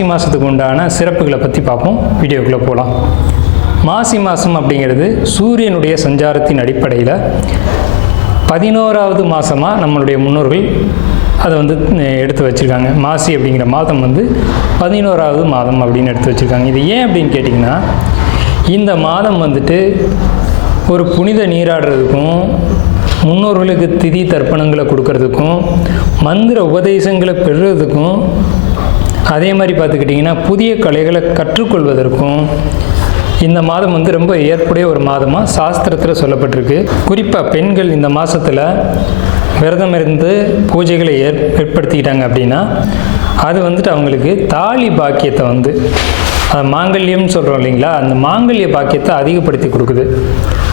மாசி மாதத்துக்கு உண்டான சிறப்புகளை பற்றி பார்ப்போம். வீடியோக்குள்ளே போகலாம் மாசி மாதம் அப்படிங்கிறது சூரியனுடைய சஞ்சாரத்தின் அடிப்படையில் பதினோராவது மாதமாக நம்மளுடைய முன்னோர்கள் அதை வந்து எடுத்து வச்சுருக்காங்க. மாசி அப்படிங்கிற மாதம் வந்து பதினோராவது மாதம் அப்படின்னு எடுத்து வச்சுருக்காங்க. இது ஏன் அப்படின்னு கேட்டிங்கன்னா இந்த மாதம் வந்துட்டு ஒரு புனித நீராடுறதுக்கும் முன்னோர்களுக்கு திதி தர்ப்பணங்களை கொடுக்கறதுக்கும் மந்திர உபதேசங்களை பெறுறதுக்கும் அதே மாதிரி பார்த்துக்கிட்டிங்கன்னா புதிய கலைகளை கற்றுக்கொள்வதற்கும் இந்த மாதம் வந்து ரொம்ப ஏற்புடைய ஒரு மாதமாக சாஸ்திரத்தில் சொல்லப்பட்டிருக்கு. குறிப்பாக பெண்கள் இந்த மாதத்தில் விரதம் இருந்து பூஜைகளை ஏற் ஏற்படுத்திக்கிட்டாங்க அப்படின்னா அது வந்துட்டு அவங்களுக்கு தாலி பாக்கியத்தை வந்து அது மாங்கல்யம்னு சொல்கிறோம் இல்லைங்களா? அந்த மாங்கல்ய பாக்கியத்தை அதிகப்படுத்தி கொடுக்குது.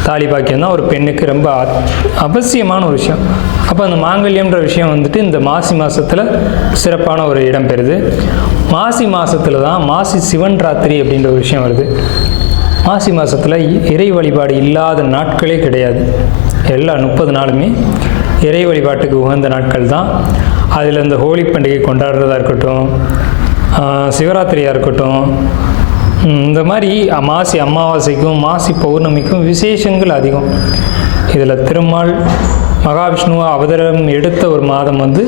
தாலி பாக்கியம் தான் ஒரு பெண்ணுக்கு ரொம்ப அவசியமான ஒரு விஷயம். அப்போ அந்த மாங்கல்யம்ன்ற விஷயம் வந்துட்டு இந்த மாசி மாதத்தில் சிறப்பான ஒரு இடம் பெறுது. மாசி மாதத்தில் தான் மாசி சிவன் ராத்திரி அப்படின்ற ஒரு விஷயம் வருது. மாசி மாதத்தில் இறை வழிபாடு இல்லாத நாட்களே கிடையாது. எல்லா முப்பது நாளுமே இறை வழிபாட்டுக்கு உகந்த நாட்கள் தான். அதில் இந்த ஹோலி பண்டிகை கொண்டாடுறதா இருக்கட்டும் சிவராத்திரியாக இருக்கட்டும் இந்த மாதிரி மாசி அமாவாசைக்கும் மாசி பௌர்ணமிக்கும் விசேஷங்கள் அதிகம். இதில் திருமால் மகாவிஷ்ணுவா அவதாரம் எடுத்த ஒரு மாதம் வந்து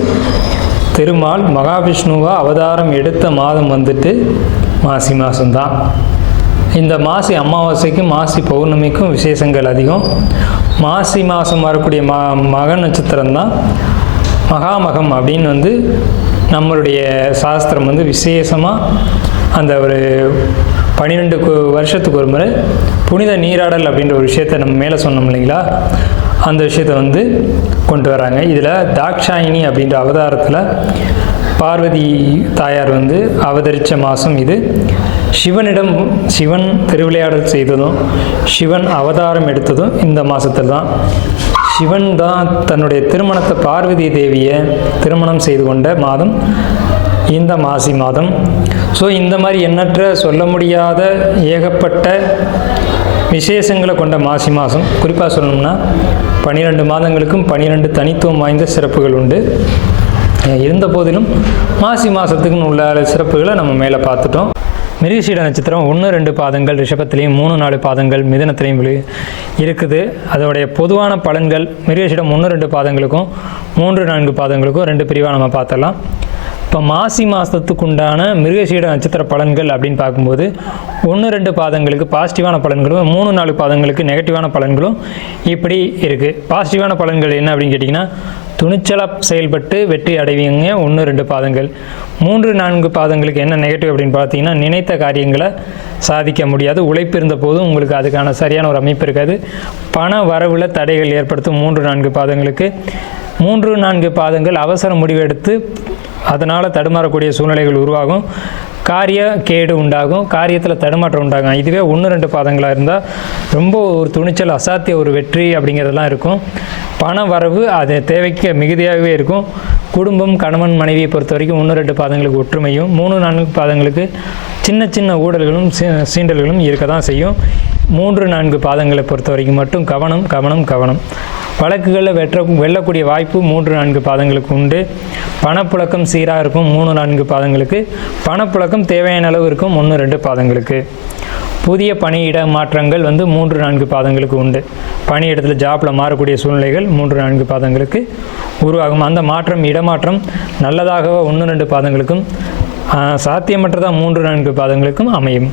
திருமால் மகாவிஷ்ணுவா அவதாரம் எடுத்த மாதம் வந்துட்டு மாசி மாதம்தான் இந்த மாசி அமாவாசைக்கும் மாசி பௌர்ணமிக்கும் விசேஷங்கள் அதிகம். மாசி மாதம் வரக்கூடிய ம மக நட்சத்திரம் தான் மகாமகம் அப்படின்னு வந்து நம்மளுடைய சாஸ்திரம் வந்து விசேஷமாக அந்த ஒரு பன்னிரெண்டு வருஷத்துக்கு ஒரு முறை புனித நீராடல் அப்படின்ற ஒரு விஷயத்தை நம்ம மேலே சொன்னோம் இல்லைங்களா? அந்த விஷயத்தை வந்து கொண்டு வராங்க. இதில் தாக்ஷாயினி அப்படின்ற அவதாரத்தில் பார்வதி தாயார் வந்து அவதரித்த மாதம் இது. சிவனிடம் சிவன் திருவிளையாடல் செய்ததும் சிவன் அவதாரம் எடுத்ததும் இந்த மாதத்தில் தான் சிவன் தான் தன்னுடைய திருமணத்தை பார்வதி தேவியை திருமணம் செய்து கொண்ட மாதம் இந்த மாசி மாதம். ஸோ இந்த மாதிரி எண்ணற்ற சொல்ல முடியாத ஏகப்பட்ட விசேஷங்களை கொண்ட மாசி மாதம். குறிப்பாக சொல்லணும்னா பன்னிரெண்டு மாதங்களுக்கும் பன்னிரெண்டு தனித்துவம் வாய்ந்த சிறப்புகள் உண்டு. இருந்த போதிலும் மாசி மாதத்துக்குன்னு உள்ள சிறப்புகளை நம்ம மேலே பார்த்துட்டோம். மிருகசீட நட்சத்திரம் ஒன்று ரெண்டு பாதங்கள் ரிஷபத்திலையும் மூணு நாலு பாதங்கள் மிதனத்திலையும் விழு- இருக்குது. அதோடைய பொதுவான பலன்கள் மிருகசீடம் ஒன்று ரெண்டு பாதங்களுக்கும் மூன்று நான்கு பாதங்களுக்கும் ரெண்டு பிரிவாக நம்ம பார்த்தலாம் இப்போ மாசி மாதத்துக்கு உண்டான மிருகசீட நட்சத்திர பலன்கள் அப்படின்னு பார்க்கும்போது ஒன்று ரெண்டு பாதங்களுக்கு பாசிட்டிவான பலன்களும் மூணு நாலு பாதங்களுக்கு நெகட்டிவான பலன்களும் இப்படி இருக்குது பாசிட்டிவான பலன்கள் என்ன அப்படின்னு கேட்டிங்கன்னா துணிச்சலாக செயல்பட்டு வெற்றி அடைவீங்க ஒன்று ரெண்டு பாதங்கள். மூன்று நான்கு பாதங்களுக்கு என்ன நெகட்டிவ் அப்படின்னு பார்த்தீங்கன்னா நினைத்த காரியங்களை சாதிக்க முடியாது. உழைப்பு இருந்த போதும் உங்களுக்கு அதுக்கான சரியான ஒரு அமைப்பு இருக்காது. பண வரவில் தடைகள் ஏற்படுத்தும் மூன்று நான்கு பாதங்களுக்கு. மூன்று நான்கு பாதங்கள் அவசர முடிவெடுத்து அதனால் தடுமாறக்கூடிய சூழ்நிலைகள் உருவாகும். காரிய கேடு உண்டாகும் காரியத்தில் தடுமாற்றம் உண்டாகும். இதுவே ஒன்று ரெண்டு பாதங்களாக இருந்தால் ரொம்ப ஒரு துணிச்சல் அசாத்திய ஒரு வெற்றி அப்படிங்கிறதெல்லாம் இருக்கும். பண வரவு அது தேவைக்கு மிகுதியாகவே இருக்கும். குடும்பம் கணவன் மனைவியை பொறுத்த வரைக்கும் ஒன்று ரெண்டு பாதங்களுக்கு ஒற்றுமையும் மூணு நான்கு பாதங்களுக்கு சின்ன சின்ன ஊழல்களும் சீ- சீண்டல்களும் இருக்க தான் செய்யும். மூன்று நான்கு பாதங்களை பொறுத்த வரைக்கும் மட்டும் கவனம் கவனம் கவனம். வழக்குகளில் வெற்ற வெல்லக்கூடிய வாய்ப்பு மூன்று நான்கு பாதங்களுக்கு உண்டு. பணப்புழக்கம் சீராக இருக்கும் மூணு நான்கு பாதங்களுக்கு. பணப்புழக்கம் தேவையான அளவு இருக்கும் ஒன்று ரெண்டு பாதங்களுக்கு. புதிய பணியிட மாற்றங்கள் வந்து மூன்று நான்கு பாதங்களுக்கு உண்டு. பணியிடத்தில் ஜாப்பில் மாறக்கூடிய சூழ்நிலைகள் மூன்று நான்கு பாதங்களுக்கு உருவாகும். அந்த மாற்றம் இடமாற்றம் நல்லதாக ஒன்று ரெண்டு பாதங்களுக்கும் சாத்தியமற்றதாக மூன்று நான்கு பாதங்களுக்கும் அமையும்.